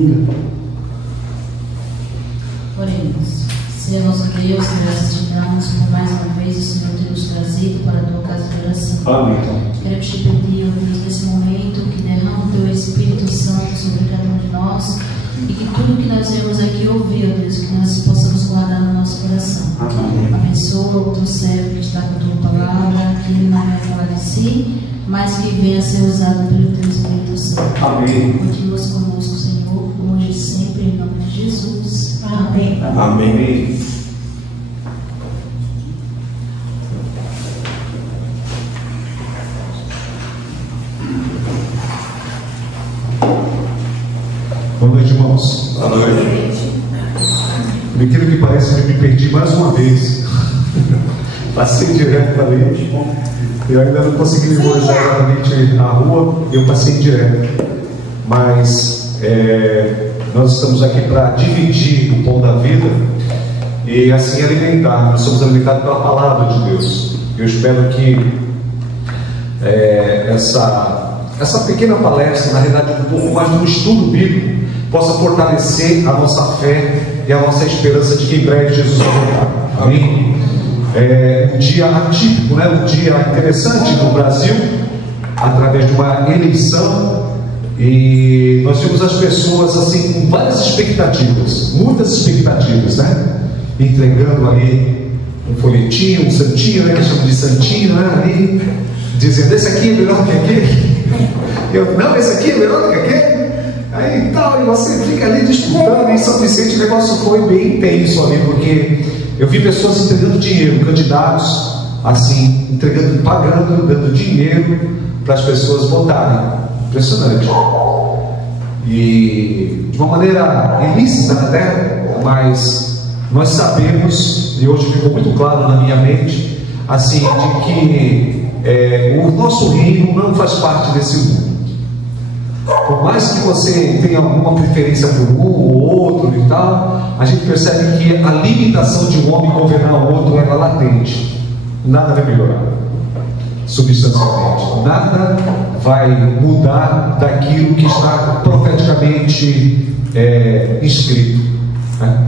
Aleluia. Oremos. Senhor nosso Deus, graças te damos por mais uma vez o Senhor ter nos trazido para a tua casa de oração. Amém. Queremos te pedir, ó Deus, nesse momento, que derrama o teu Espírito Santo sobre cada um de nós e que tudo que nós vemos aqui ouvir, ó Deus, que nós possamos guardar no nosso coração. Amém. Abençoa o teu servo que está com a tua palavra, que ele não venha falar de si, mas que venha a ser usado pelo teu Espírito Santo. Amém. Continua conosco, Senhor, hoje e sempre, em nome de Jesus. Amém. Amém. Boa noite, irmãos. Boa noite. Por incrível que pareça, eu me perdi mais uma vez. Passei direto para ali. Eu ainda não consegui memorizar exatamente a rua, eu passei direto. Mas nós estamos aqui para dividir o pão da vida e assim alimentar. Nós somos alimentados pela palavra de Deus. Eu espero que essa pequena palestra, na realidade um pouco mais de um estudo bíblico, possa fortalecer a nossa fé e a nossa esperança de que em breve Jesus vai voltar. Amém? Um dia atípico, né? Um dia interessante no Brasil, através de uma eleição, e nós vimos as pessoas assim com várias expectativas, muitas expectativas, né? Entregando ali um folhetinho, um santinho, né? Que chamam de santinho, né? Ali, dizendo: esse aqui é melhor que aquele. Não, esse aqui é melhor que aquele. Aí tal, e você fica ali disputando. Em São Vicente o negócio foi bem intenso ali, porque eu vi pessoas entregando dinheiro, candidatos assim, entregando, pagando, dando dinheiro para as pessoas votarem. Impressionante. E de uma maneira ilícita até, mas nós sabemos, e hoje ficou muito claro na minha mente, assim, de que o nosso reino não faz parte desse mundo. Por mais que você tenha alguma preferência por um ou outro e tal, a gente percebe que a limitação de um homem governar o outro é latente. Nada vai melhorar substancialmente, nada vai mudar daquilo que está profeticamente escrito, né?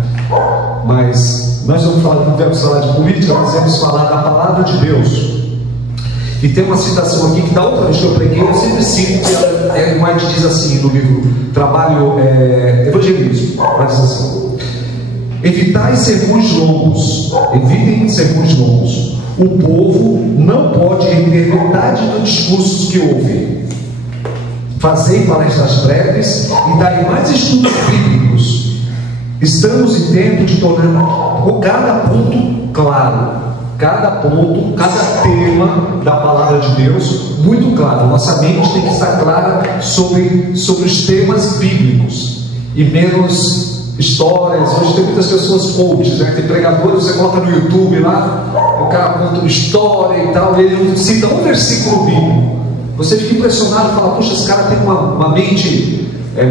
Mas nós não vamos falar de política, nós vamos falar da palavra de Deus. E tem uma citação aqui que da outra vez que eu preguei, eu sempre cito, que Ellen White diz assim no livro Trabalho Evangelismo, ela diz assim: evitem sermões longos. O povo não pode reter metade dos discursos que ouve. Fazei palestras breves e dai mais estudos bíblicos. Estamos em tempo de tornar cada ponto claro, cada ponto, cada tema da palavra de Deus muito claro. Nossa mente tem que estar clara sobre os temas bíblicos e menos histórias. Hoje tem muitas pessoas coaches, né? Tem pregadores, você coloca no YouTube lá, o cara conta uma história e tal, e ele não cita um versículo bíblico. Você fica impressionado e fala: poxa, esse cara tem uma mente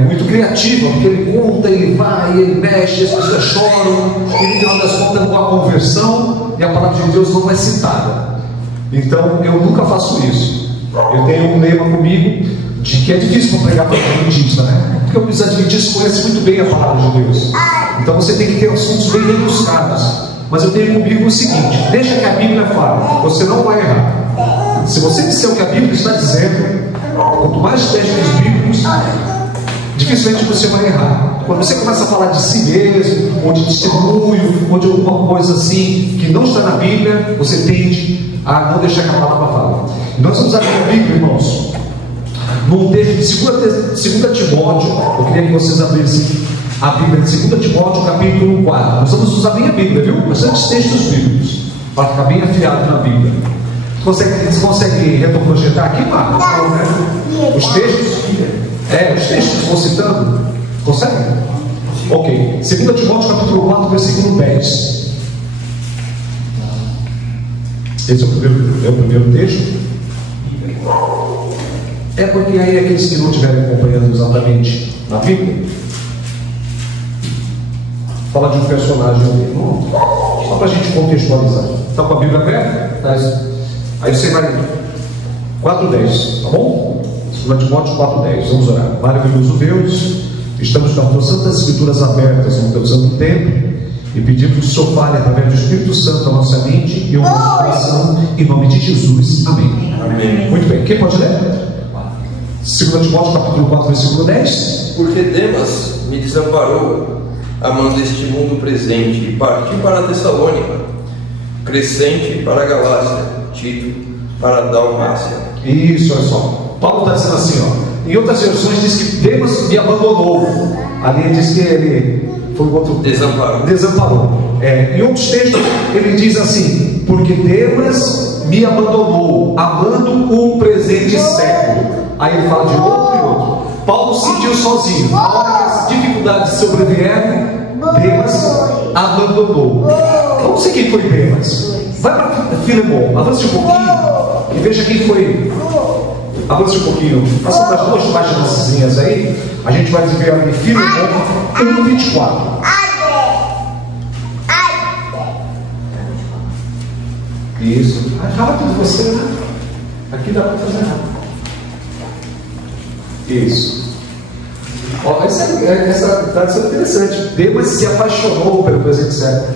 muito criativa, porque ele conta, ele vai, ele mexe, as pessoas choram, e no final das contas não há conversão e a palavra de Deus não é citada. Então eu nunca faço isso. Eu tenho um lema comigo de que é difícil para pregar para o adventista, né? Porque o adventista conhece muito bem a palavra de Deus, então você tem que ter assuntos bem rebuscados. Mas eu tenho comigo o seguinte: deixa que a Bíblia fale, você não vai errar. Se você disser o que a Bíblia está dizendo, quanto mais textos bíblicos, dificilmente você vai errar. Quando você começa a falar de si mesmo, ou de testemunho, ou de alguma coisa assim que não está na Bíblia, você tende a não deixar que a palavra fale. Nós vamos abrir a Bíblia, irmãos, num texto de 2 Timóteo. Eu queria que vocês abrissem a Bíblia de 2 Timóteo, capítulo 4. Nós vamos usar bem a Bíblia, viu? Bastantes textos bíblicos, para ficar bem afiado na Bíblia. Você consegue retroprojetar aqui, Marcos? Os textos? Os textos que vão citando? Consegue? Ok. 2 Timóteo, capítulo 4, versículo 10. Esse é o primeiro texto. Porque aí aqueles que não estiverem acompanhando exatamente na Bíblia, fala de um personagem ali, só para a gente contextualizar. Está com a Bíblia aberta? Aí você vai 4:10, tá bom? 2 Timóteo 4:10. Vamos orar. Maravilhoso Deus, Estamos com as Santas Escrituras abertas no teu santo templo e pedimos que o Senhor fale através do Espírito Santo a nossa mente e o nosso coração, em nome de Jesus. Amém. Amém. Muito bem, quem pode ler? 2 Timóteo capítulo 4, versículo 10. Porque Demas me desamparou, amando este mundo presente, e parti para a Tessalônica, Crescente para a Galácia, Tito para a Dalmácia. Isso, olha só. Paulo está dizendo assim, ó. Em outras versões diz que Demas me abandonou. Ali diz que ele foi outro desamparou. Em outros textos ele diz assim: porque Demas me abandonou, amando o presente século. Aí ele fala de outro e outro. Paulo se sentiu sozinho. Na hora que as dificuldades sobrevieram, Demas abandonou. Vamos ver quem foi Demas. Vai para Filemon, avance um pouquinho e veja quem foi. Avance um pouquinho, passando das duas páginas aí, a gente vai ver ali Filemon 1:24. Isso, rápido você, né? Aqui dá para fazer rápido. Isso. Ó, essa tradução é interessante. Demas se apaixonou pelo presente século.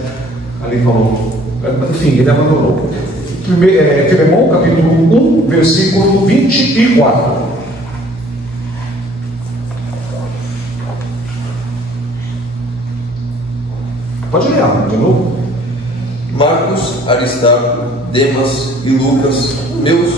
Ali falou. Enfim, ele abandonou. Filemon, capítulo 1, versículo 24. Pode ler, de novo. Marcos, Aristarco, Demas e Lucas, meus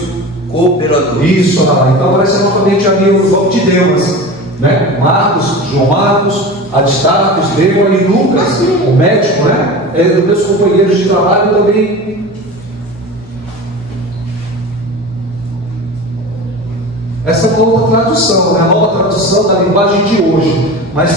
cooperadores. Isso, então aparece novamente ali o nome de Demas, né? Marcos, João Marcos, Aristarco, Demas e Lucas, o médico, né? Meus companheiros de trabalho também. Essa é uma nova tradução, né? A nova tradução da linguagem de hoje. Mas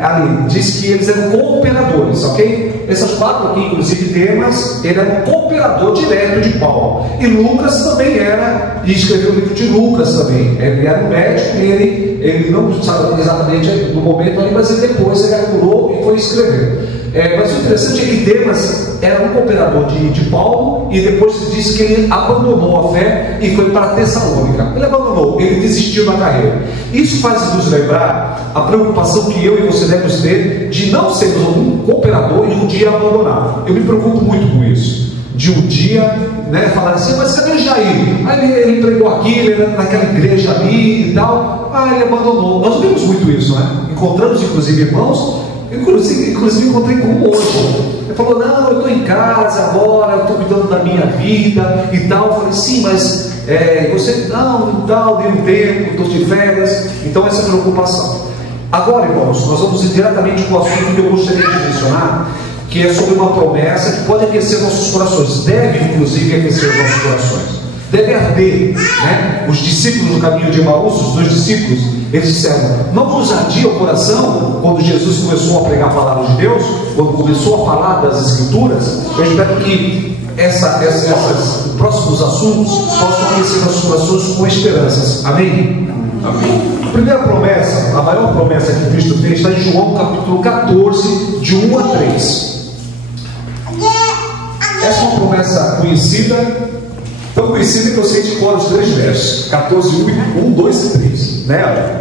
ali diz que eles eram cooperadores, ok? Essas quatro aqui, inclusive Demas, ele era um cooperador direto de Paulo. E Lucas também era, e escreveu o livro de Lucas também. Ele era um médico e ele não sabe exatamente no momento ali, mas depois ele apurou e foi escrever. Mas o interessante é que Demas era um cooperador de Paulo e depois se diz que ele abandonou a fé e foi para Tessalônica. Ele abandonou, ele desistiu da carreira. Isso faz nos lembrar a preocupação que eu e você devemos ter de não sermos um cooperador e um dia abandonar. Eu me preocupo muito com isso. De um dia, né, falar assim, mas cadê o Jair? Aí ele pregou aqui, ele era naquela igreja ali e tal. Ele abandonou. Nós vemos muito isso, né? Encontramos inclusive irmãos. Inclusive encontrei com hoje. Ele falou: não, eu estou em casa agora, eu estou cuidando da minha vida e tal. Eu falei: sim, mas você não, tal, dei um tempo, estou de férias. Então, essa preocupação. Agora, irmãos, nós vamos ir diretamente com o assunto que eu gostaria de mencionar, que é sobre uma promessa que pode aquecer nossos corações, deve inclusive aquecer os nossos corações. Deve arder, né? Os discípulos do caminho de Emaús, os 2 discípulos, eles disseram: não nos ardia o coração quando Jesus começou a pregar a palavra de Deus, quando começou a falar das Escrituras? Eu espero que os próximos assuntos possam aquecer nossos corações com esperanças. Amém? Amém. A primeira promessa, a maior promessa que Cristo fez, está em João capítulo 14, de 1 a 3. Essa é uma promessa conhecida, tão conhecida que eu sei de cor os 3 versos, 14, 1, 2 e 3, né?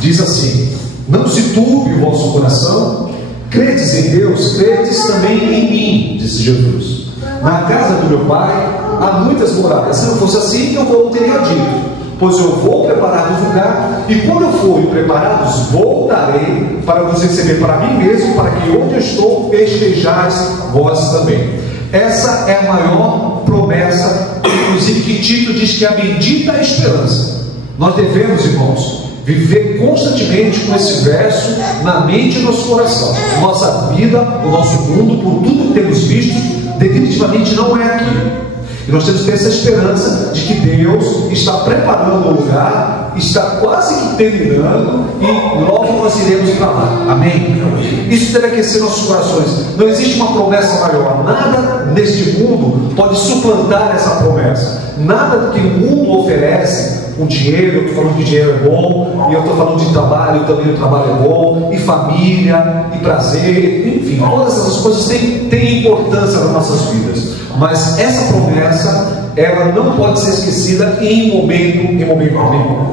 Diz assim: não se turbe o vosso coração, credes em Deus, credes também em mim, disse Jesus. Na casa do meu Pai há muitas moradas. Se não fosse assim, eu não teria dito, pois eu vou preparar-vos lugar, e quando eu for preparados, voltarei para vos receber para mim mesmo, para que onde eu estou estejais vós também. Essa é a maior promessa, inclusive que Tito diz que é a bendita esperança. Nós devemos, irmãos, viver constantemente com esse verso na mente e no nosso coração. Nossa vida, o nosso mundo, por tudo que temos visto, definitivamente não é aqui. E nós temos que ter essa esperança de que Deus está preparando o lugar, está quase que terminando, e logo nós iremos para lá. Amém? Isso deve aquecer nossos corações. Não existe uma promessa maior. Nada neste mundo pode suplantar essa promessa. Nada que o mundo oferece, com dinheiro, eu estou falando que dinheiro é bom, e eu estou falando de trabalho, também o trabalho é bom, e família, e prazer, enfim, todas essas coisas têm importância nas nossas vidas. Mas essa promessa, ela não pode ser esquecida em momento algum.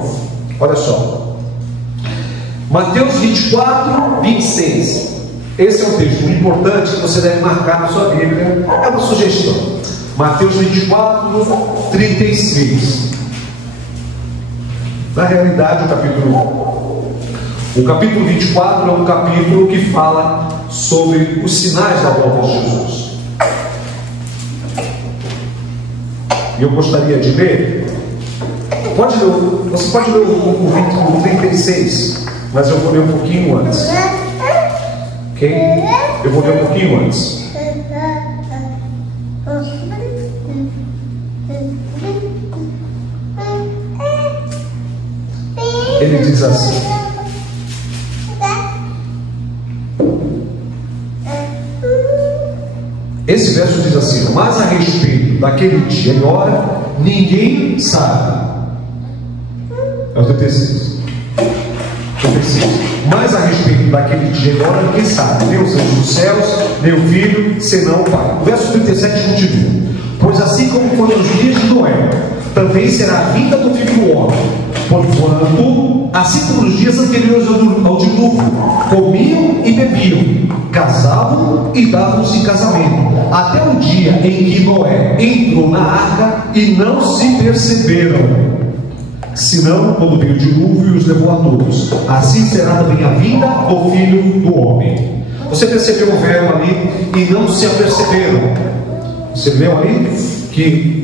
Olha só, Mateus 24, 26. Esse é um texto importante que você deve marcar na sua Bíblia. É uma sugestão. Mateus 24, 36. Na realidade, o capítulo 24 é um capítulo que fala sobre os sinais da volta de Jesus. E eu gostaria de ler. Você pode ler o 36, mas eu vou ler um pouquinho antes. Ok? Eu vou ler um pouquinho antes. Ele diz assim: esse verso diz assim: mas a respeito daquele dia e hora, ninguém sabe. É o 36. Mas a respeito daquele dia e hora, ninguém sabe, nem os anjos dos céus, nem o Filho, senão o Pai. O verso 37 continua: pois assim como foi nos dias de Noé, também será a vinda do Filho do Homem. Porquanto, assim como nos dias anteriores ao dilúvio, comiam e bebiam, casavam e davam-se em casamento, até o dia em que Noé entrou na arca e não se perceberam, senão quando veio o dilúvio e os levou a todos. Assim será também a vinda do Filho do Homem. Você percebeu o verbo ali, e não se aperceberam? Você leu ali que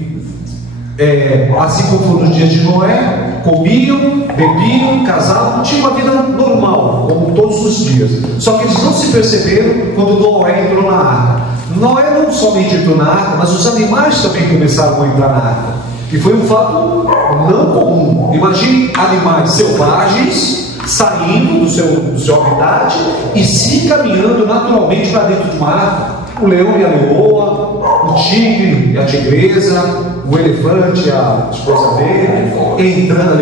assim como foi nos dias de Noé, comiam, bebiam, casavam, tinham uma vida normal, como todos os dias. Só que eles não se perceberam quando Noé entrou na arca. Noé não somente entrou na arca, mas os animais também começaram a entrar na arca. E foi um fato não comum. Imagine animais selvagens saindo do seu habitat e se encaminhando naturalmente para dentro de uma arca. O leão e a leoa, o tigre e a tigresa, o elefante e a esposa dele, entrando,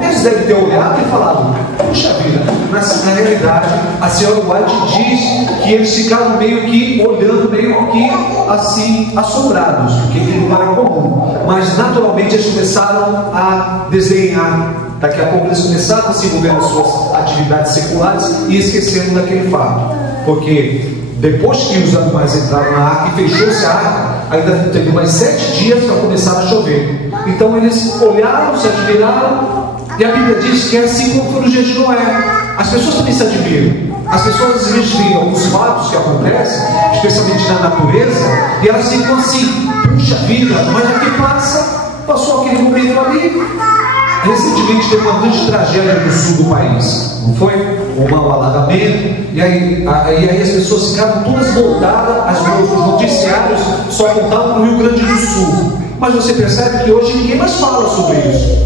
eles devem ter olhado e falado: puxa vida, na realidade, a senhora White diz que eles ficaram meio que olhando, meio que assim, assombrados, porque aquilo não era comum. Mas naturalmente eles começaram a desenhar. Daqui a pouco eles começaram a se envolver nas suas atividades seculares e esqueceram daquele fato. Porque depois que os animais entraram na arca e fechou-se a arca, ainda teve mais 7 dias para começar a chover. Então eles olharam, se admiraram, e a Bíblia diz que é assim como foi no dia de Noé. As pessoas também se admiram. As pessoas às vezes veem alguns fatos que acontecem, especialmente na natureza, e elas ficam assim: puxa vida, mas já que passou aquele momento ali. Recentemente teve uma grande tragédia no sul do país, não foi? Um mau alagamento, e aí as pessoas ficaram todas voltadas, os noticiários só voltavam para o Rio Grande do Sul. Mas você percebe que hoje ninguém mais fala sobre isso.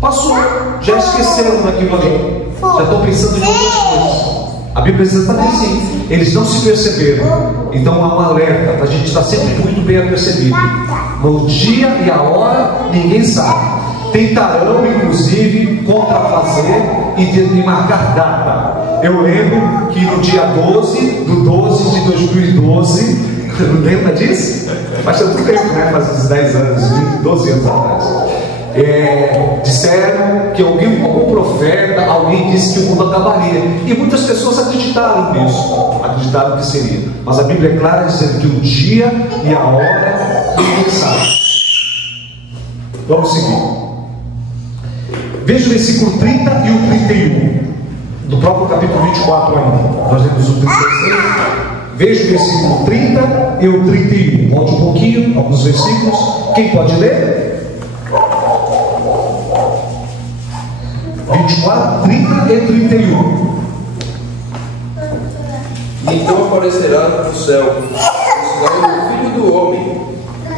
Passou, já esqueceram daquilo ali, já estão pensando em outras coisas. A Bíblia diz exatamente assim: eles não se perceberam. Então há um alerta para a gente estar sempre muito bem apercebido. No dia e a hora ninguém sabe. Tentarão, inclusive, contrafazer e marcar data. Eu lembro que no dia 12 de 2012, lembra disso? Faz tanto tempo, né? Faz uns 10 anos, 12 anos atrás. Disseram que algum profeta, alguém disse que o mundo acabaria. E muitas pessoas acreditaram nisso, acreditaram que seria. Mas a Bíblia é clara dizendo que o dia e a hora ninguém sabe. Vamos seguir. Veja o versículo 30 e o 31, do próprio capítulo 24 ainda. Nós lemos o 36. Veja o versículo 30 e o 31. Volte um pouquinho, alguns versículos. Quem pode ler? 24, 30 e 31. E então aparecerá no céu o sinal do Filho do Homem,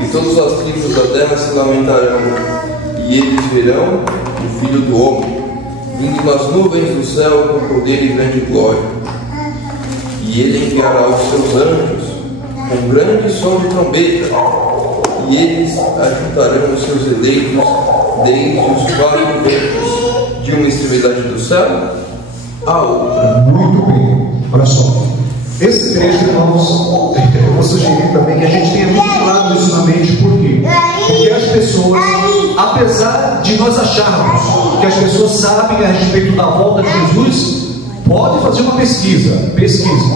e todas as tribos da terra se lamentarão, e eles verão o Filho do Homem, vindo nas nuvens do céu com poder e grande glória. E ele enviará os seus anjos com grande som de trombeta, e eles ajuntarão os seus eleitos desde os 4 ventos, de uma extremidade do céu à outra. Muito bem, olha só. Esse trecho, irmãos, eu vou sugerir também que a gente tenha muito claro isso na mente. Por quê? Porque as pessoas, apesar de nós acharmos que as pessoas sabem a respeito da volta de Jesus, pode fazer uma pesquisa.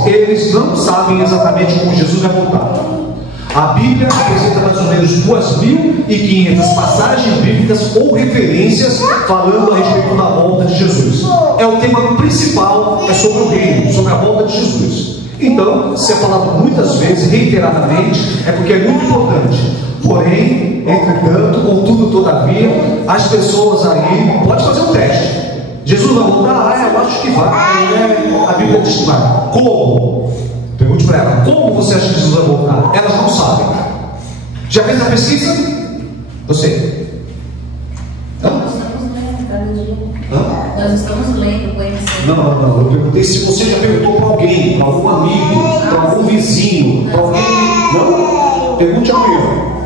Eles não sabem exatamente como Jesus vai voltar. A Bíblia apresenta mais ou menos 2.500 passagens bíblicas ou referências falando a respeito da volta de Jesus. É o tema principal, é sobre o reino, sobre a volta de Jesus. Então, se é falado muitas vezes, reiteradamente, é porque é muito importante. Porém, entretanto, contudo, todavia, as pessoas aí, pode fazer um teste. Jesus vai voltar? Eu acho que vai. A Bíblia diz que vai. Como? Pergunte para ela, como você acha que Jesus vai voltar? Elas não sabem. Já fez a pesquisa? Você? Nós estamos lendo, conhecendo. Não. Eu perguntei se você já perguntou para alguém, para algum amigo, para algum vizinho, para alguém. Não? Pergunte a mim,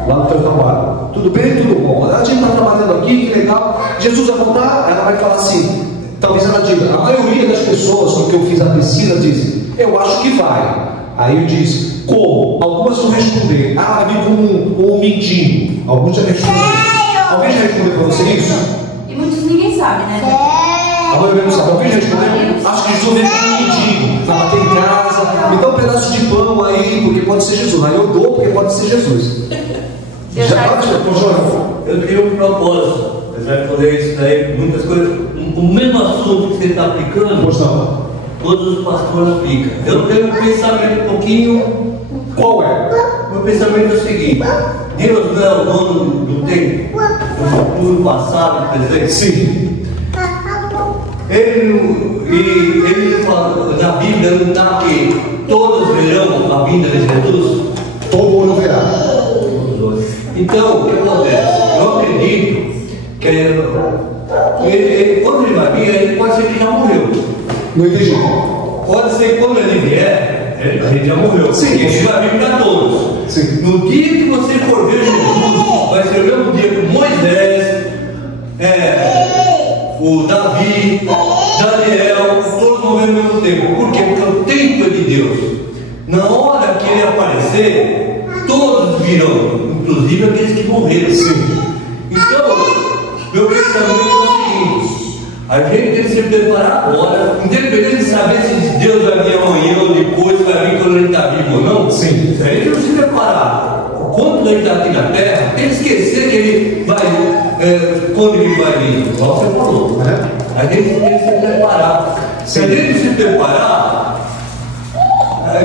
lá no teu trabalho. Tudo bem? Tudo bom? A gente está trabalhando aqui, que legal. Jesus vai voltar? Ela vai falar assim. Talvez ela diga, a maioria das pessoas com que eu fiz a pesquisa dizem, eu acho que vai. Aí eu disse, como? Algumas vão responder, vai vir com um mendigo. Alguns já responderam. Alguém já respondeu para você isso? E muitos ninguém sabe, né? A maioria não sabe. Alguém já respondeu? Acho que Jesus vem com um mendigo, vai bater em casa, me dá um pedaço de pão aí, porque pode ser Jesus. Aí eu dou, porque pode ser Jesus. Já pode? Eu tenho um propósito. Você vai responder isso daí, muitas coisas. O mesmo assunto que você está aplicando, Pois não. todos os pastores aplicam. Eu tenho um pensamento um pouquinho. Qual é? Meu pensamento é o seguinte: Deus não é o dono do tempo, do futuro, passado, do presente. Sim. Ele fala, na Bíblia não está que todos verão a vinda de Jesus. Todo mundo verá. Então, o que acontece? Eu acredito que quando ele vai vir, pode ser que já morreu. Não entendi. Pode ser que quando ele vier, a gente já morreu. Sim. Porque ele vai vir para todos. Sim. No dia que você for ver Jesus, vai ser o mesmo dia que Moisés, o Davi, Daniel, todos vão ver ao mesmo tempo. Por quê? Porque o tempo é de Deus. Na hora que ele aparecer, todos virão, inclusive aqueles que morreram. Sim. Então, meu pensamento é o seguinte: a gente tem que se preparar agora, independente de saber se Deus vai vir amanhã ou depois, vai vir quando ele está vivo ou não. Sim. Se a gente não se preparar, quando ele está aqui na terra, tem que esquecer que ele vai, quando ele vai vir, igual você falou, né? A gente tem que se preparar. Se a gente se preparar,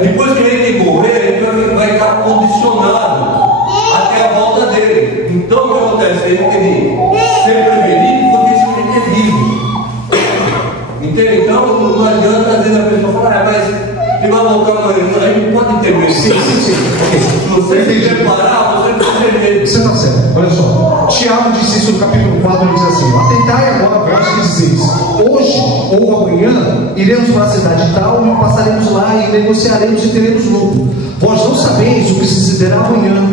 depois que a gente morrer, a gente vai estar condicionado até a volta dele. Então o que acontece? A gente tem que ser prevenido, porque isso a gente é vivo. Entende? Então não adianta às vezes a pessoa falar, mas ele vai voltar amanhã. A gente não pode entender. Sim. Se você se preparar, você precisa entender. Você está certo. Olha só. Tiago disse isso no capítulo 4, ele diz assim: atentai agora vós que dizeis, hoje ou amanhã iremos para a cidade tal e passaremos lá e negociaremos e teremos lucro. Vós não sabeis o que sucederá amanhã.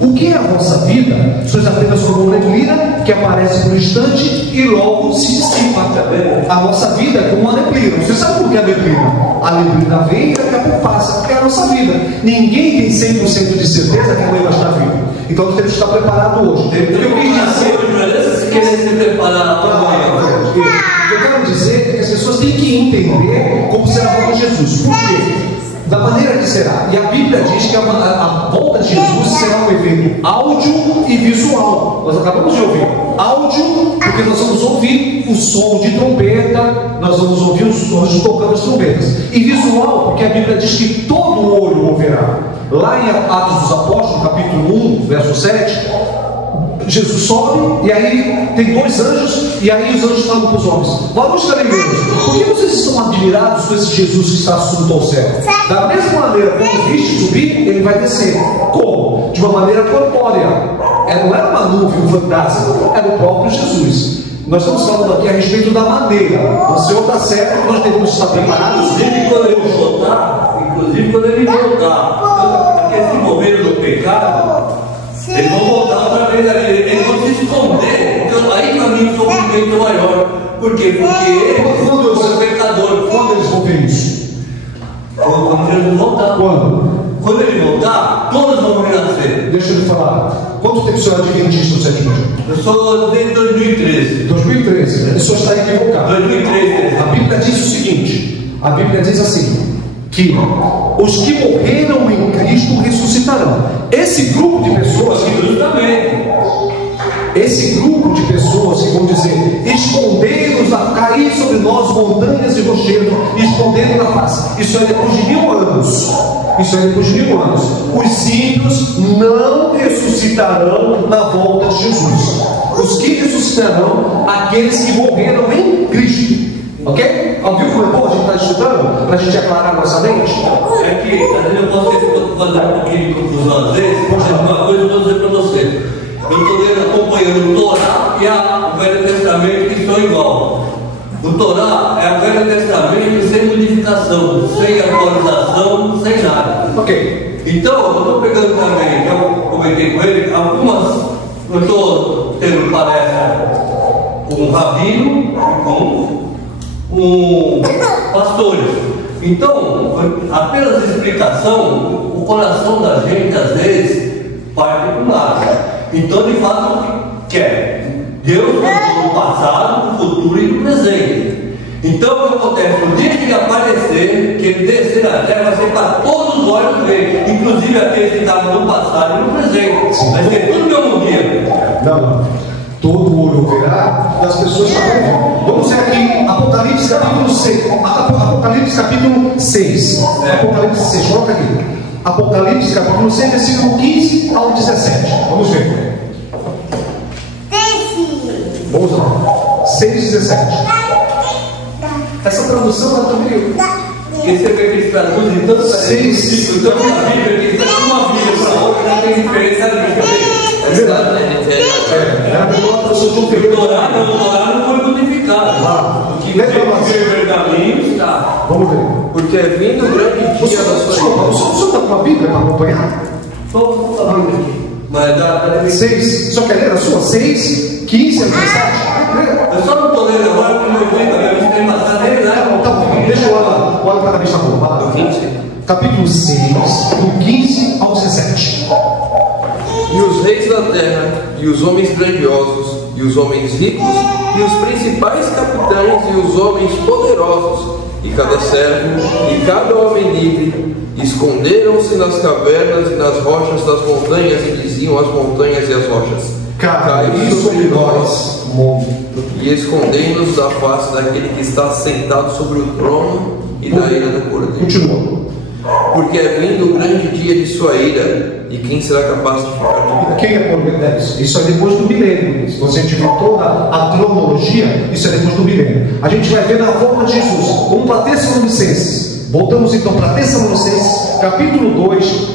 O que é a vossa vida? Sois apenas como uma neblina que aparece por um instante e logo se dissipa. A vossa vida é como uma neblina. Você sabe o que é a neblina? A neblina vem e daqui a pouco passa. É a nossa vida. Ninguém tem 100% de certeza que amanhã vai estar vivo. Então nós temos que estar preparados hoje. Eu Querer se preparar para amanhã. Eu quero dizer que as pessoas têm que entender como será a volta de Jesus. Por quê? Da maneira que será. E a Bíblia diz que a volta de Jesus será um evento áudio e visual. Nós acabamos de ouvir áudio, porque nós vamos ouvir o som de trombeta, nós vamos ouvir os sons tocando as trombetas. E visual, porque a Bíblia diz que todo olho o verá. Lá em Atos dos Apóstolos, capítulo 1, verso 7, Jesus sobe e aí tem dois anjos, e aí os anjos falam para os homens: varões galileus, por que vocês estão admirados com esse Jesus que está assunto ao céu? Da mesma maneira, quando viste subir, ele vai descer. Como? De uma maneira corpórea. Não era uma nuvem, um fantasma, era o próprio Jesus. Nós estamos falando aqui a respeito da maneira. O Senhor está certo que nós devemos estar preparados. Inclusive quando ele voltar, aqueles que morreram no pecado, eles vão voltar outra vez ali, eles vão se esconder, porque aí para mim o sofrimento é maior. Por quê? Porque eles são pecadores. Quando eles vão ver isso? Quando Jesus voltar. Quando? Quando ele voltar, todos vão renascer. Deixa eu lhe falar. Quanto tempo o senhor é adventista no sétimo dia? Eu sou desde 2013. 2013. O senhor está equivocado. 2013. A Bíblia diz o seguinte: a Bíblia diz assim, que os que morreram em Cristo ressuscitarão. Esse grupo de pessoas que vão dizer, escondei-nos a cair sobre nós montanhas e rochedos, escondendo na face. Isso é depois de 1000 anos. Isso é depois de 1000 anos. Os ímpios não ressuscitarão na volta de Jesus. Os que ressuscitarão, aqueles que morreram em Cristo. Ok? Alguém como é bom a gente está estudando? Para a gente aclarar nossa mente? É que, às vezes eu posso fazer um pouquinho de confusão, às vezes, porque uma coisa eu vou dizer para você. Eu estou acompanhando o Torá e o Velho Testamento, que são igual. O Torá é o Velho Testamento sem modificação, sem atualização, sem nada. Ok. Então, eu estou pegando também, eu comentei com ele, eu estou tendo palestra com um rabino e com pastores. Então, apenas explicação, o coração da gente às vezes parte para um lado. Então, de fato, quer Deus no passado, no futuro e no presente. Então, o que acontece? No dia que ele aparecer, que ele descer na terra, vai ser para todos os olhos verem, inclusive aqueles que estavam no passado e no presente. Vai ser tudo no mesmo dia. Não. Todo olho verá das pessoas que estão vendo. Vamos ver aqui, Apocalipse capítulo 6. Apocalipse capítulo 6. Apocalipse 6, coloca aqui. Apocalipse capítulo 6, versículo 15 ao 17. Vamos ver. Vamos lá. 6, 17. Essa tradução ela também. Porque você vê que eles traduzem tanto na Bíblia, que está uma Bíblia para outra, já tem diferença na Bíblia. É verdade. O Torá não foi modificado. O que veio pergaminhos está. Vamos ver. Porque é vindo o grande dia da sua ira. O senhor está com a Bíblia para acompanhar? Estou com a Bíblia aqui. Mas dá 6. Só quer ler a sua? 6, 15 a 17. Eu só não estou lendo agora porque meu filho também tem bastante realidade. Tá bom, deixa eu olhar para a vista boa. Vai lá. 20. Capítulo 6, do 15 ao 17. E os reis da terra, e os homens grandiosos, e os homens ricos, e os principais capitães, e os homens poderosos, e cada servo, e cada homem livre, esconderam-se nas cavernas e nas rochas das montanhas, e diziam às montanhas e às rochas: Caí sobre nós, mundo. E escondei-nos da face daquele que está sentado sobre o trono e da ira do Cordeiro. Continua. Porque é vindo o grande dia de sua ira, e quem será capaz de ficar de pé? Quem é por meio? Isso é depois do milênio. Se você tiver toda a cronologia, isso é depois do milênio. A gente vai ver na volta de Jesus. Vamos para Tessalonicenses. Voltamos então para Tessalonicenses, capítulo 2,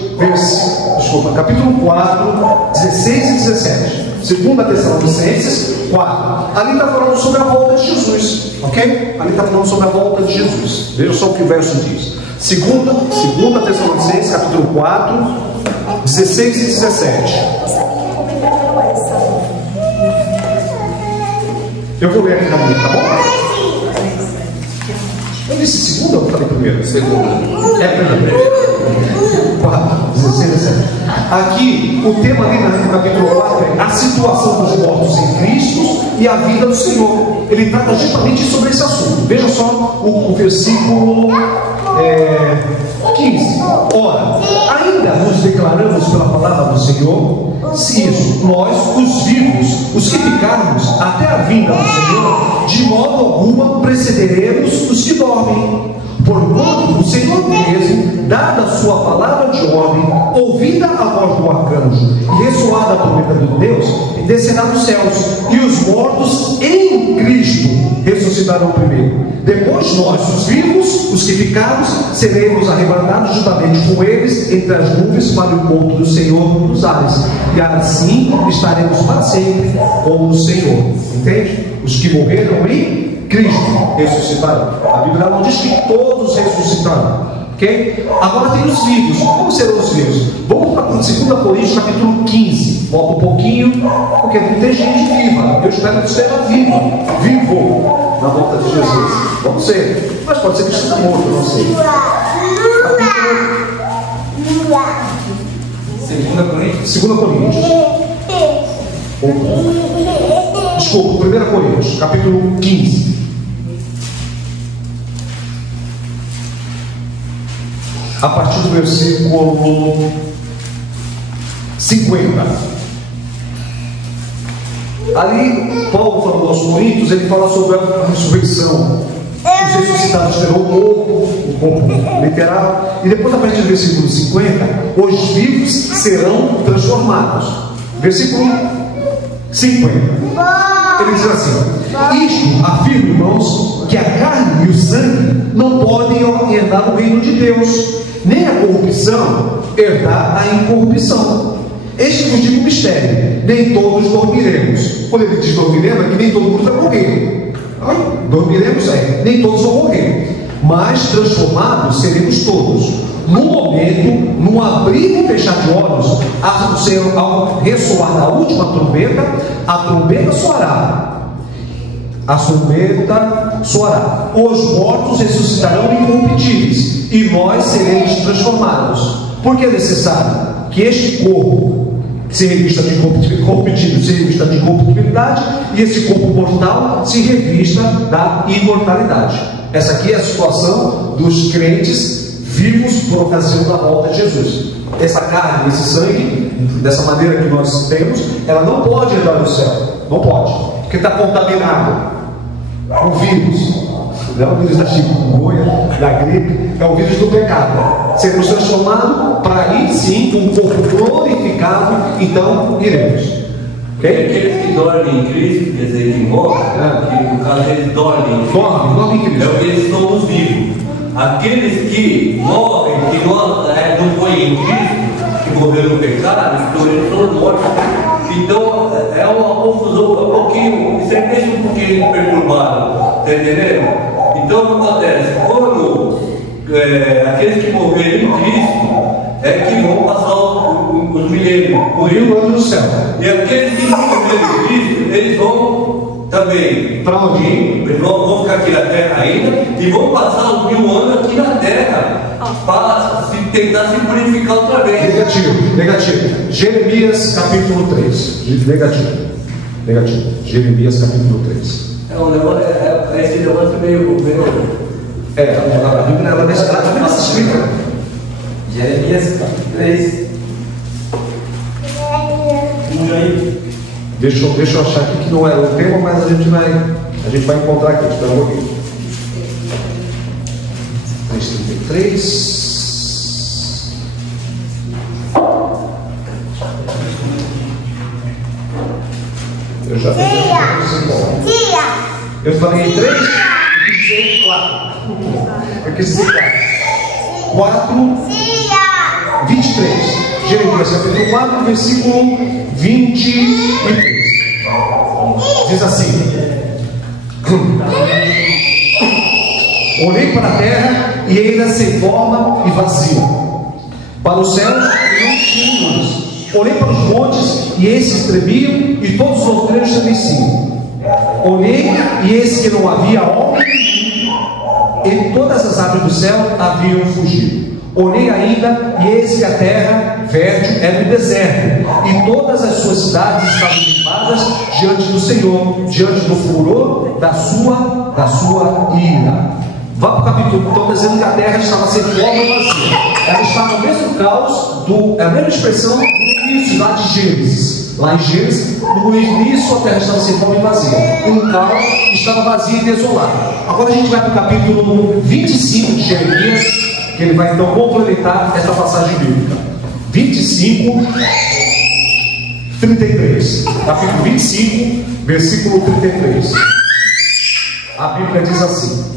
capítulo 4, 16 e 17. 2 Tessalonicenses 4. Ali está falando sobre a volta de Jesus. Ok? Ali está falando sobre a volta de Jesus. Veja só o que o verso diz. 2 Tessalonicenses, capítulo 4, 16 e 17. Eu vou ler aqui na minha, tá bom? Eu disse segunda ou eu falei primeiro? Segunda. É primeiro. 4, 16 e 17. Aqui, o tema ali no capítulo 4 é a situação dos mortos em Cristo e a vida do Senhor. Ele trata justamente sobre esse assunto. Veja só o versículo 15. Ora, ainda nos declaramos pela palavra do Senhor, se isso, nós, os vivos, os que ficarmos até a vinda do Senhor, de modo alguma precederemos os que dormem. Porquanto o Senhor mesmo, dada a sua palavra de ordem, ouvida a voz do arcanjo e ressoada a trombeta de Deus, descerá dos céus, e os mortos em Cristo ressuscitarão primeiro. Depois nós, os vivos, os que ficarmos, seremos arrebatados juntamente com eles entre as nuvens para o encontro do Senhor nos ares, e assim estaremos para sempre com o Senhor. Entende? Os que morreram em Cristo ressuscitarão. A Bíblia não diz que todos ressuscitarão. Ok? Agora tem os vivos. Como serão os vivos? Vamos para 2 Coríntios capítulo 15. Volta um pouquinho, porque não tem gente viva. Eu espero que esteja vivo na volta de Jesus. Vamos ser. Mas pode ser que esteja morto, não sei. 2 Coríntios. Desculpa, 1 Coríntios, capítulo 15. A partir do versículo 50. Ali, Paulo falando aos Coríntios, ele fala sobre a ressurreição. Os ressuscitados terão o corpo literal. E depois, a partir do versículo 50, os vivos serão transformados. Versículo 50. Ele diz assim: isto afirma, irmãos, que a carne e o sangue não podem herdar o reino de Deus, nem a corrupção herdar a incorrupção. Este vos digo um mistério: nem todos dormiremos. Quando ele diz dormiremos, é que nem todo mundo vai morrer. Dormiremos, nem todos vão morrer, mas transformados seremos todos. No momento, num abrir e fechar de olhos, ao ressoar da última trombeta, a trombeta soará. A trombeta soará. Os mortos ressuscitarão incorruptíveis, e nós seremos transformados. Porque é necessário que este corpo se revista de corruptível, se revista de incorruptibilidade, e esse corpo mortal se revista da imortalidade. Essa aqui é a situação dos crentes vivos por ocasião da volta de Jesus. Essa carne, esse sangue, dessa maneira que nós temos, ela não pode entrar no céu. Não pode, porque está contaminado. É o vírus. Não é o vírus da chikungunya, da gripe, é o vírus do pecado. Seremos transformados para aí sim, com um corpo glorificado, então iremos. Okay? Aqueles que dormem em Cristo, quer dizer, que morrem, que no caso eles dormem em Cristo, eles são os vivos. Aqueles que morrem, que não foi em Cristo, que morreram no pecado, então eles são mortos. Então é uma confusão, um pouquinho, isso é mesmo um pouquinho perturbado, está entendendo? Então o que acontece? Quando aqueles que morreram em Cristo é que vão passar os milênios, o rio anda no céu. E aqueles que não morreram em Cristo, eles vão também. Para onde? Eles vão ficar aqui na terra ainda e vão passar os 1000 anos aqui na terra para tentar se purificar outra vez. Negativo. Jeremias capítulo 3. Negativo. Jeremias capítulo 3. Esse negócio meio. A Bíblia ela deixa escrita. Jeremias capítulo 3. Deixa eu achar aqui que não era o tema, mas a gente vai encontrar aqui. Espera um pouquinho. 3:33. Eu já eu falei em 3, eu quis dizer 4. Eu quis dizer 4. 23. Jeremias capítulo 4, versículo 23. Diz assim: olhei para a terra e eis-a sem forma e vazia, para os céus e não tinha luz. Olhei para os montes e eis se tremiam, e todos os outros estremeciam. Olhei e eis que não havia homem, e todas as aves do céu haviam fugido. Olhei ainda e eis que a terra fértil era um deserto, e todas as suas cidades estavam limpadas diante do Senhor, diante do furor da sua ira. Vá para o capítulo, estão dizendo que a terra estava sem forma e vazia. Ela estava no mesmo caos, a mesma expressão do início lá de Gênesis. Lá em Gênesis, no início a terra estava sem forma e vazia. Um caos, estava vazia e desolada. Agora a gente vai para o capítulo 25 de Jeremias, que ele vai então complementar essa passagem bíblica. 25, 33. Capítulo 25, versículo 33. A Bíblia diz assim: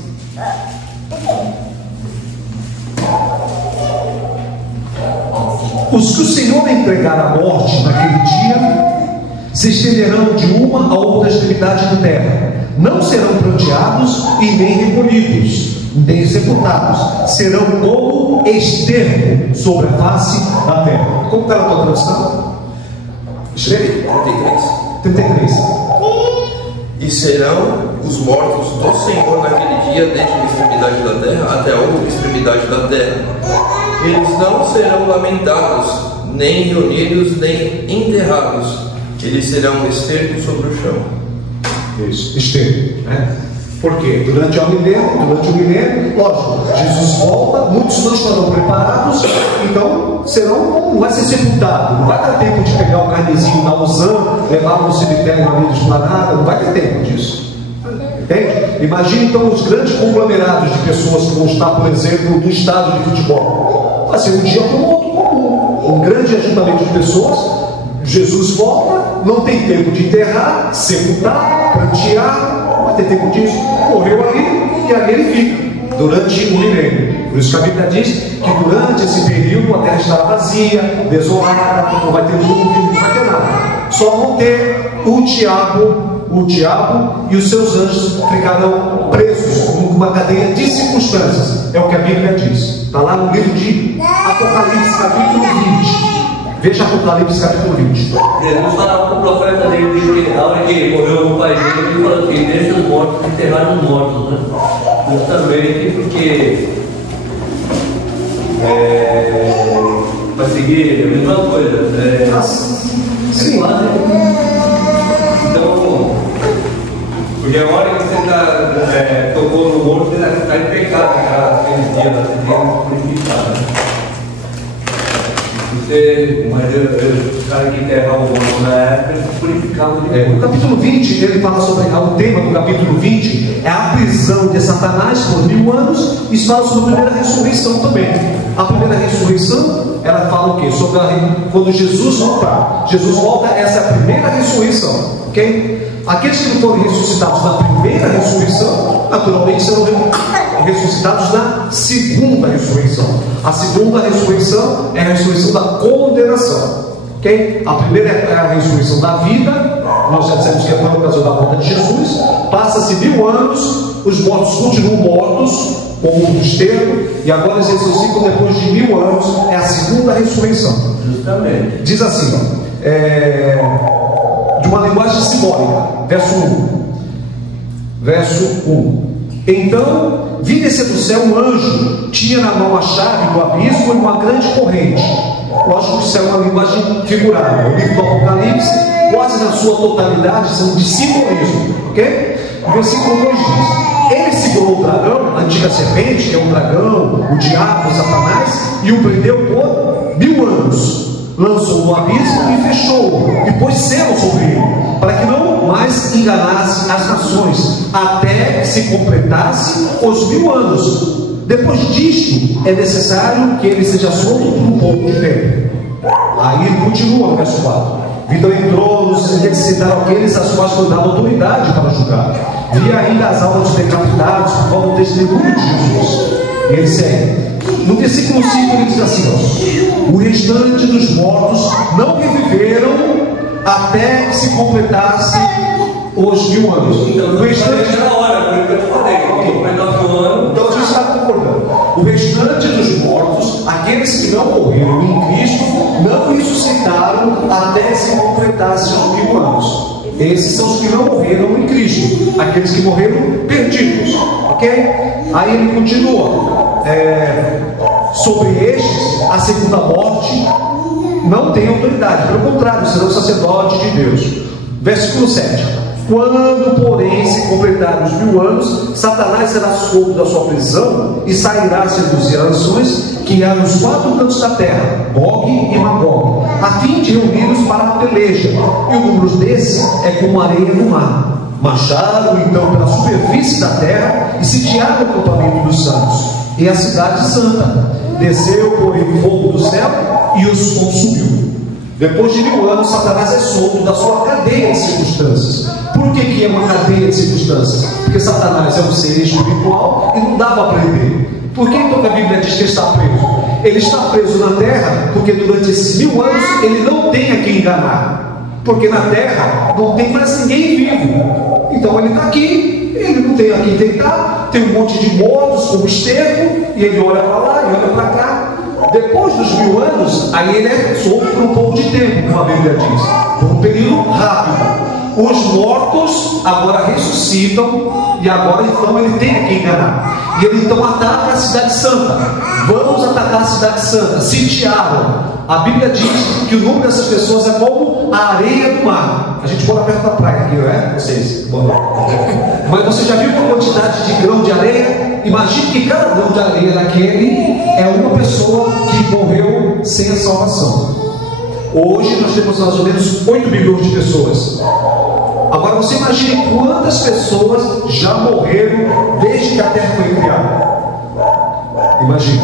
os que o Senhor entregar à morte naquele dia se estenderão de uma a outra extremidade da terra, não serão pranteados e nem recolhidos, nem sepultados, serão como esterco sobre a face da terra. Como está na tua tradução? Escreve. 33. E serão os mortos do Senhor naquele dia, desde a extremidade da terra até a outra extremidade da terra. Eles não serão lamentados, nem reunidos, nem enterrados. Eles serão esterco sobre o chão. Isso, esterco, né? Porque durante o milênio, lógico, Jesus volta, muitos não estarão preparados, então não vai ser sepultado, não vai ter tempo de pegar o carnezinho da Usã, levar no cemitério ali de Esplanada, não vai ter tempo disso. Entende? Imagine então os grandes conglomerados de pessoas que vão estar, por exemplo, no estádio de futebol. Vai ser um dia como outro comum, um grande ajuntamento de pessoas. Jesus volta, não tem tempo de enterrar, sepultar, prantear, não vai ter tempo disso, morreu ali e ali ele fica durante o milênio. Por isso que a Bíblia diz que durante esse período a terra estará vazia, desolada, não vai ter nuvem, não vai ter nada. Só vão ter o diabo e os seus anjos ficarão presos numa cadeia de circunstâncias. É o que a Bíblia diz. Está lá no livro de Apocalipse, capítulo 20. Veja Apocalipse capítulo 20. Jesus falava com o profeta dele, que na hora que ele morreu no pai dele, ele falou assim: deixa os mortos enterrar os mortos, né? Justamente porque vai seguir a mesma coisa. Sim. Então, porque a hora que você tocou no morto, você está em pecado, aqueles dias da terra purificada, né? Mas os caras que enterravam o morto na época purificavam de No capítulo 20, ele fala sobre o tema do capítulo 20 é a prisão de Satanás por 1000 anos, e fala sobre a primeira ressurreição também. A primeira ressurreição, ela fala o quê? Sobre quando Jesus voltar. Jesus volta, essa é a primeira ressurreição, ok? Aqueles que não foram ressuscitados na primeira ressurreição, naturalmente serão ressuscitados na segunda ressurreição. A segunda ressurreição é a ressurreição da condenação, ok? A primeira é a ressurreição da vida. Nós já dissemos que é por ocasião da volta de Jesus. Passa-se 1000 anos, os mortos continuam mortos, como um esterco, e agora eles ressuscitam depois de 1000 anos. É a segunda ressurreição. Justamente. Diz assim, de uma linguagem simbólica, verso 1. Então vi descer do céu um anjo, tinha na mão a chave do abismo e uma grande corrente. Lógico que isso é uma linguagem figurada. O livro do Apocalipse, quase na sua totalidade, são de simbolismo, ok? O versículo 2 diz: ele segurou o dragão, a antiga serpente, que é o dragão, o diabo, o Satanás, e o prendeu por 1000 anos. Lançou no abismo e fechou, e pôs selo sobre ele, para que não mais enganasse as nações, até que se completasse os 1000 anos. Depois disto, é necessário que ele seja solto por um pouco de tempo. Aí ele continua no verso 4. Então entrou nos que citaram aqueles a quais foi dada autoridade para julgar. Via ainda as almas dos decapitados por causa do testemunho de Jesus. E ele segue. No versículo 5 ele diz assim: o restante dos mortos não reviveram até que se completasse os 1000 anos. Então, o restante na hora, porque eu te falei, que completasse o ano. Então você está concordando. O restante dos mortos, aqueles que não morreram em Cristo, não ressuscitaram até se completasse os 1000 anos. Esses são os que não morreram em Cristo, aqueles que morreram perdidos, ok? Aí ele continua. Sobre estes, a segunda morte não tem autoridade, pelo contrário, serão sacerdotes de Deus. Versículo 7. Quando, porém, se completarem os 1000 anos, Satanás será solto da sua prisão e sairá a seduzir as nações que há nos 4 cantos da terra, Gog e Magog, a fim de reuni-los para a peleja. E o número desses é como areia no mar. Marcharam então pela superfície da terra e sitiaram o acampamento dos santos e a cidade santa. Desceu, porém, fogo do céu e os consumiu. Depois de 1000 anos, Satanás é solto da sua cadeia de circunstâncias. Por que é uma cadeia de circunstâncias? Porque Satanás é um ser espiritual e não dá para prender. Por que então que a Bíblia diz que ele está preso? Ele está preso na terra porque durante esses 1000 anos ele não tem a quem enganar. Porque na terra não tem mais ninguém vivo. Então ele está aqui, ele não tem a quem tentar, tem um monte de mortos como esterco, e ele olha para lá e olha para cá. Depois dos 1000 anos, aí ele é solto por um pouco de tempo, como a Bíblia diz, por um período rápido. os mortos agora ressuscitam, e agora então ele tem a quem enganar. E ele então ataca a cidade santa. Vamos atacar a cidade santa. Sitiaram. A Bíblia diz que o número dessas pessoas é como a areia do mar. A gente mora perto da praia aqui, não é? Vocês? Mas você já viu uma quantidade de grão de areia? Imagine que cada grão de areia daquele é uma pessoa que morreu sem a salvação. Hoje nós temos mais ou menos 8 bilhões de pessoas. Agora você imagine quantas pessoas já morreram desde que a Terra foi criada. Imagine.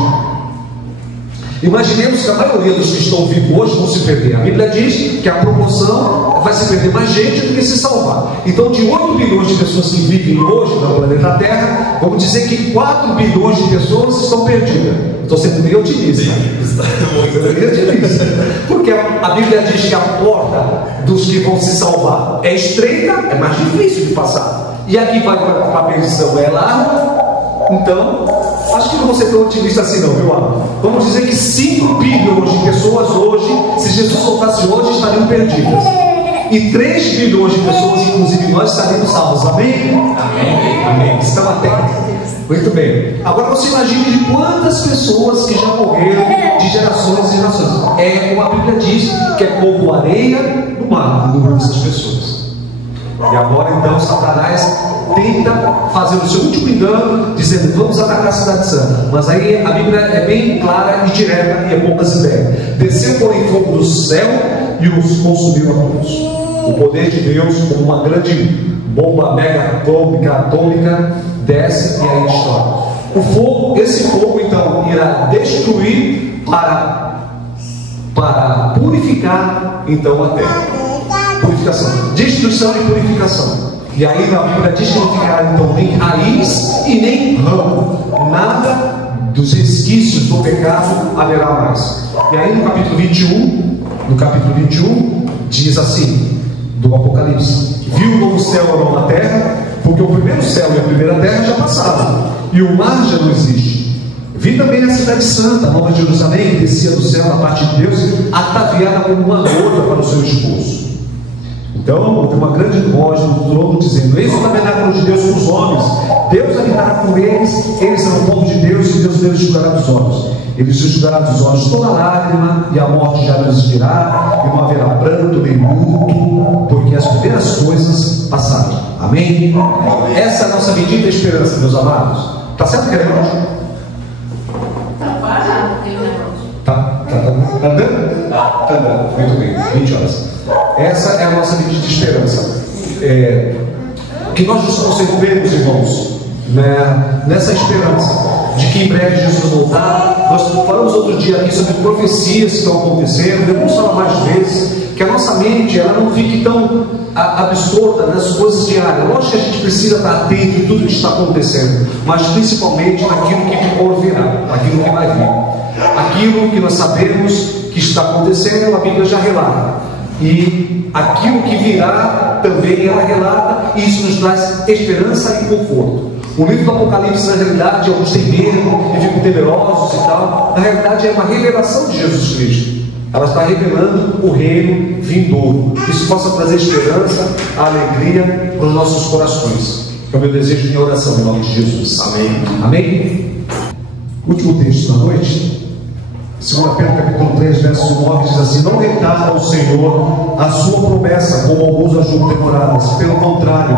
Imaginemos que a maioria dos que estão vivos hoje vão se perder. A Bíblia diz que a proporção vai se perder mais gente do que se salvar. Então, de 8 bilhões de pessoas que vivem hoje no planeta Terra, vamos dizer que 4 bilhões de pessoas estão perdidas. Estou sendo bem otimista. Porque a Bíblia diz que a porta dos que vão se salvar é estreita, é mais difícil de passar. E aqui vai para a perdição é larga. Então, acho que não vou ser tão otimista assim não, viu, Alan? Vamos dizer que 5 bilhões de pessoas hoje, se Jesus voltasse hoje, estariam perdidas. E 3 bilhões de pessoas, inclusive nós, estaríamos salvos. Amém? Amém. Amém. Estão até. Muito bem. Agora você imagine de quantas pessoas que já morreram de gerações e gerações. É como a Bíblia diz, que é como areia do mar, o número dessas pessoas. E agora então Satanás tenta fazer o seu último engano, dizendo: vamos atacar a cidade santa. Mas aí a Bíblia é bem clara e direta, e é poucas ideias. Desceu, porém, fogo do céu e os consumiu a todos. O poder de Deus, como uma grande bomba mega atômica, desce e aí destrói. O fogo, esse fogo então irá destruir para purificar então a terra. Purificação, destruição e purificação. E aí na Bíblia diz que não ficará então nem raiz e nem ramo, nada dos resquícios do pecado haverá mais. E aí no capítulo 21 diz assim, do Apocalipse: viu o novo céu e a nova terra, porque o primeiro céu e a primeira terra já passaram, e o mar já não existe. Vi também a cidade santa, a Nova Jerusalém, que descia do céu da parte de Deus, ataviada como uma noiva para o seu esposo. Então houve uma grande voz no trono dizendo: eis o tabernáculo de Deus com os homens, Deus habitará com eles, eles serão o povo de Deus, e Deus lhes enxugará dos olhos. Eles enxugará dos olhos toda lágrima, e a morte já não existirá, e não haverá pranto nem luto, porque as primeiras coisas passaram. Amém? Essa é a nossa bendita esperança, meus amados. Está certo que é relógio? Tá andando? Tá andando. Muito bem, 20 horas. Essa é a nossa bendita esperança. Que nós nos conservemos, irmãos, né, nessa esperança de que em breve Jesus voltar. Nós falamos outro dia aqui sobre profecias que estão acontecendo. Devemos falar mais vezes, que a nossa mente ela não fique tão absorta nas coisas diárias. Lógico que a gente precisa estar atento em tudo que está acontecendo, mas principalmente naquilo que por virá, naquilo que vai vir, aquilo que nós sabemos que está acontecendo, a Bíblia já relata, e aquilo que virá também ela relata, e isso nos traz esperança e conforto. O livro do Apocalipse, na realidade, alguns têm medo e ficam temerosos e tal. Na realidade, é uma revelação de Jesus Cristo. Ela está revelando o reino vindouro. Isso possa trazer esperança, alegria para os nossos corações. É o meu desejo de oração em nome de Jesus. Amém. Amém. Último texto da noite, 2 Pedro capítulo 3, verso 9, diz assim: não retarda o Senhor a sua promessa, como alguns a julgam demoradas. Pelo contrário,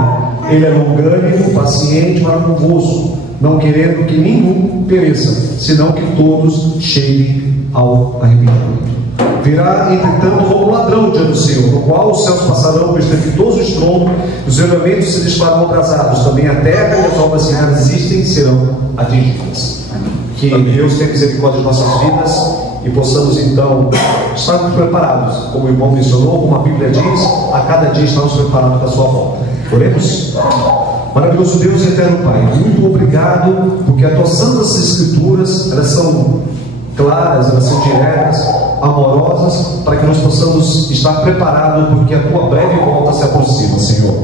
Ele é longânimo, paciente para convosco, não querendo que nenhum pereça, senão que todos cheguem ao arrependimento. Virá, entretanto, como ladrão diante do Senhor, no qual os céus passarão com estrepitoso estrondo, os elementos se dispararão abrasados, também a terra e as obras que já existem serão atingidas. Que Deus tenha misericórdia de nossas vidas e possamos então estar preparados, como o irmão mencionou, como a Bíblia diz, a cada dia estamos preparados para a sua volta. Oremos. Maravilhoso Deus e eterno Pai, muito obrigado, porque as tuas santas escrituras, elas são claras, elas são diretas, amorosas, para que nós possamos estar preparados, porque a tua breve volta se aproxima, Senhor.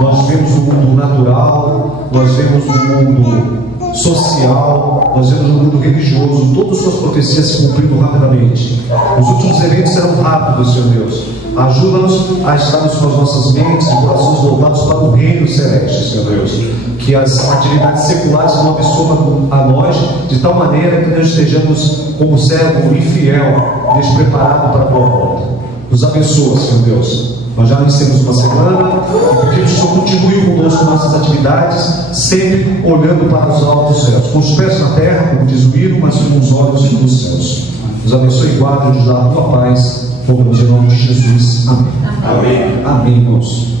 Nós vemos o mundo natural, nós vemos o mundo social, nós vemos o mundo religioso, todas as suas profecias se cumprindo rapidamente. Os últimos eventos serão rápidos, Senhor Deus. Ajuda-nos a estarmos com as nossas mentes e corações voltados para o reino celeste, Senhor Deus. Que as atividades seculares não absorvam a nós de tal maneira que nós estejamos como servo infiel, despreparado para a tua volta. Nos abençoa, Senhor Deus. Nós já vencemos uma semana e pedimos que o Senhor continue conosco nossas atividades, sempre olhando para os altos céus, com os pés na terra, como diz o hino, mas com os olhos nos céus. Nos abençoe e guarde e nos dá a tua paz. Em nome de Jesus. Amém. Amém. Amém, irmãos.